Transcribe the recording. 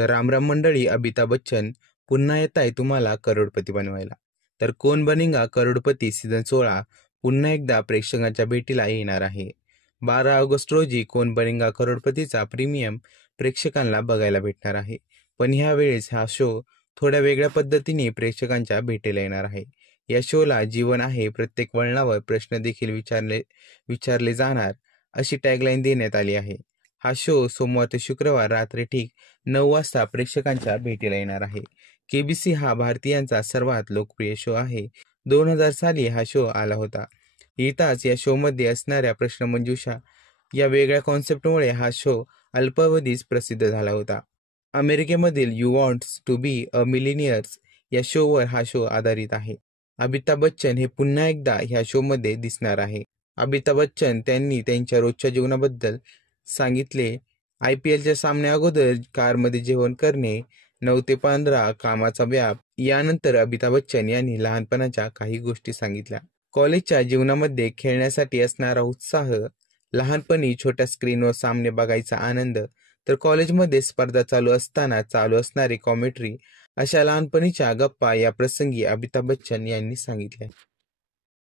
तर रामराम मंडळी, अमिताभ बच्चन पुन्हा येत आहे तुम्हाला करोडपती बनवायला. तर कोण बनेगा करोडपती सीझन 16 पुन्हा एकदा प्रेक्षकांच्या भेटीला येणार आहे. 12 ऑगस्ट रोजी कोण बनेगा करोडपतीचा प्रीमियम प्रेक्षकांना बघायला भेटणार आहे. पण ह्या वेळेस हा शो थोड्या वेगळ्या पद्धतीने प्रेक्षकांच्या भेटीला येणार आहे. या शोला जीवन आहे, प्रत्येक वळणावर प्रश्न देखील विचारले जाणार अशी टॅगलाईन देण्यात आली आहे. हा शो सोमवार ते शुक्रवार रात्री ठीक 9 वाजता प्रेक्षकांच्या भेटीला येणार आहे. केबीसी हा भारतीयांचा सर्वात लोकप्रिय शो आहे. 2000 साली हा शो आला होता. येताच या शोमध्ये असणाऱ्या प्रश्नमंजुषा या वेगळ्या कॉन्सेप्टमुळे हा शो अल्पावधीच प्रसिद्ध झाला होता. अमेरिकेमधील you wants to be a millionaires या शोवर हा शो आधारित आहे. अमिताभ बच्चन हे पुन्हा एकदा ह्या शोमध्ये दिसणार आहे. अमिताभ बच्चन त्यांनी त्यांच्या रोजच्या जीवनाबद्दल सांगितले. IPLच्या सामन्याअगोदर कारमध्ये जेवण करणे, 9 ते 15 कामाचा व्याप. यानंतर अमिताभ बच्चन यांनी लहानपणाच्या काही गोष्टी सांगितल्या. कॉलेजच्या जीवनामध्ये खेळण्यासाठी असणारा उत्साह, लहानपणी छोट्या स्क्रीनवर सामने बघायचा आनंद, तर कॉलेजमध्ये स्पर्धा चालू असताना चालू असणारी कॉमेंट्री, अशा लहानपणीच्या गप्पा या प्रसंगी अमिताभ बच्चन यांनी सांगितल्या.